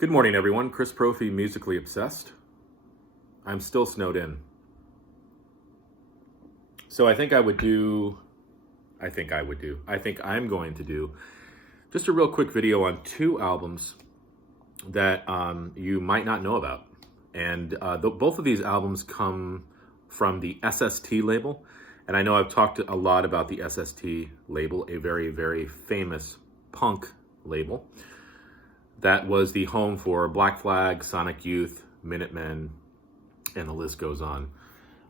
Good morning, everyone. Chris Prophy, Musically Obsessed. I'm still snowed in. So I think I'm going to do just a real quick video on two albums that you might not know about. And both of these albums come from the SST label. And I know I've talked a lot about the SST label, a very, very famous punk label that was the home for Black Flag, Sonic Youth, Minutemen, and the list goes on.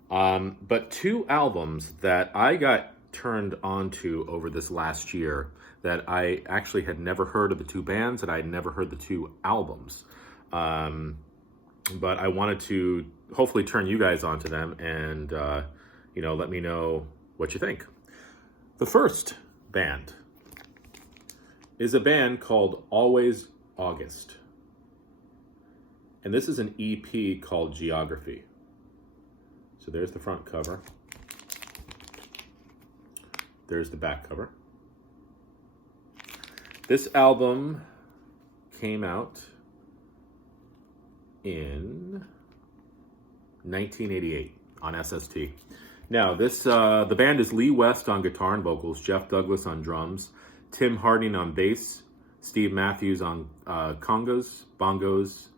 But two albums that I got turned on to over this last year that I actually had never heard of the two bands, and I had never heard the two albums. But I wanted to hopefully turn you guys onto them and, let me know what you think. The first band is a band called Always August. And this is an EP called Geography. So there's the front cover. There's the back cover. This album came out in 1988 on SST. Now, the band is Lee West on guitar and vocals, Jeff Douglas on drums, Tim Harding on bass, Steve Matthews on congas, bongos,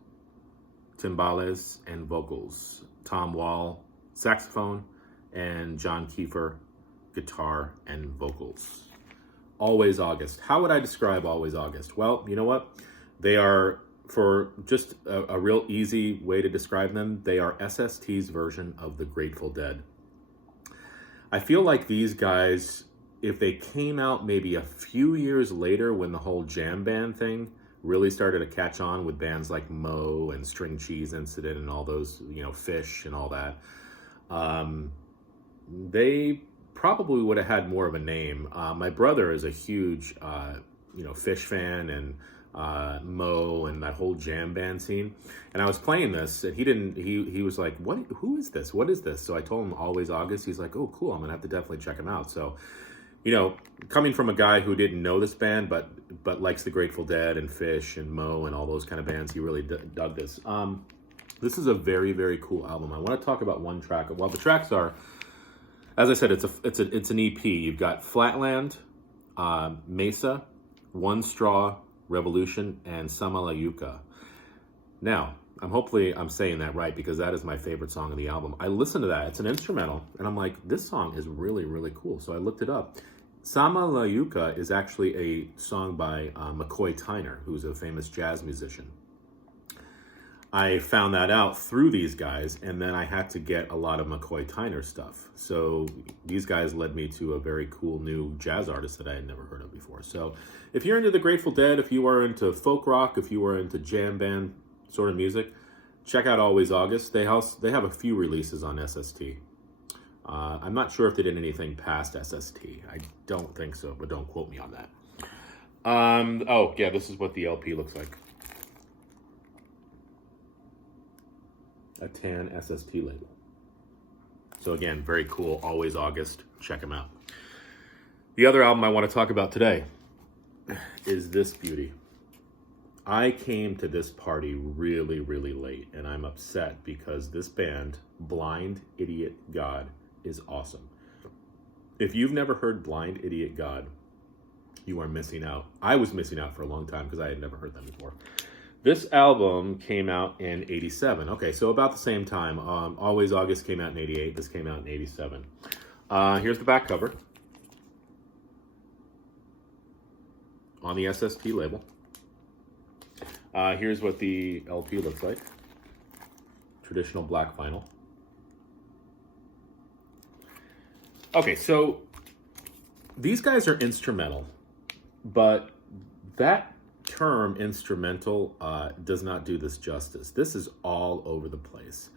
timbales, and vocals, Tom Wall, saxophone, and John Kiefer, guitar and vocals. Always August. How would I describe Always August? Well, you know what? They are, for just a real easy way to describe them, they are SST's version of the Grateful Dead. I feel like these guys, if they came out maybe a few years later when the whole jam band thing really started to catch on with bands like Moe and String Cheese Incident and all those, Fish and all that, they probably would have had more of a name. My brother is a huge, Fish fan and Moe and that whole jam band scene. And I was playing this and he was like, who is this? What is this? So I told him Always August. He's like, oh, cool. I'm going to have to definitely check him out. So, coming from a guy who didn't know this band, but likes the Grateful Dead and Fish and Moe and all those kind of bands, he really dug this. This is a very, very cool album. I want to talk about one track. Well, the tracks are, as I said, it's an EP. You've got Flatland, Mesa, One Straw, Revolution, and Samalayuka. Now, hopefully I'm saying that right because that is my favorite song of the album. I listened to that. It's an instrumental, and I'm like, this song is really, really cool. So I looked it up. Samalayuka is actually a song by McCoy Tyner, who's a famous jazz musician. I found that out through these guys, and then I had to get a lot of McCoy Tyner stuff. So these guys led me to a very cool new jazz artist that I had never heard of before. So if you're into the Grateful Dead, if you are into folk rock, if you are into jam band sort of music, check out Always August. They have a few releases on SST. I'm not sure if they did anything past SST. I don't think so, but don't quote me on that. Oh, yeah, this is what the LP looks like. A tan SST label. So again, very cool. Always August. Check them out. The other album I want to talk about today is this beauty. I came to this party really, really late, and I'm upset because this band, Blind Idiot God, is awesome. If you've never heard Blind Idiot God, you are missing out. I was missing out for a long time because I had never heard them before. This album came out in 87. Okay, so about the same time. Always August came out in 88. This came out in 87. Here's the back cover on the SST label. Here's what the LP looks like. Traditional black vinyl. Okay, so these guys are instrumental, but that term instrumental does not do this justice. This is all over the place.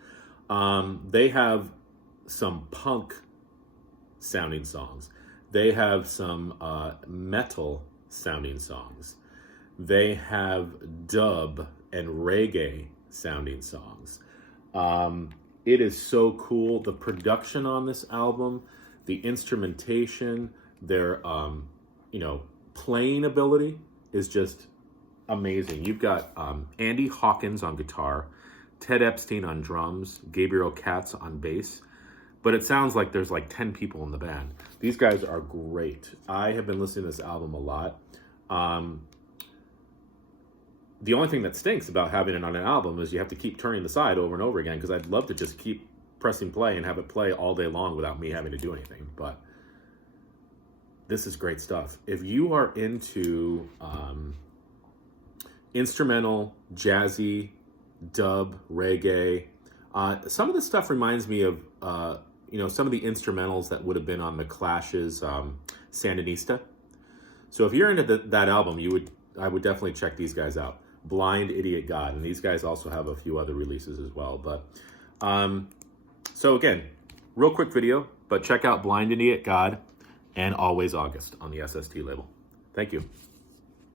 They have some punk sounding songs. They have some metal sounding songs. They have dub and reggae sounding songs. It is so cool. The production on this album, the instrumentation, their playing ability is just amazing. You've got Andy Hawkins on guitar, Ted Epstein on drums, Gabriel Katz on bass. But it sounds like there's like 10 people in the band. These guys are great. I have been listening to this album a lot. The only thing that stinks about having it on an album is you have to keep turning the side over and over again, because I'd love to just keep pressing play and have it play all day long without me having to do anything. But this is great stuff. If you are into instrumental, jazzy, dub, reggae, some of this stuff reminds me of some of the instrumentals that would have been on the Clash's Sandinista. So if you're into that album, I would definitely check these guys out. Blind Idiot God, and these guys also have a few other releases as well. But so again, real quick video, but check out Blind Idiot God and Always August on the SST label. Thank you.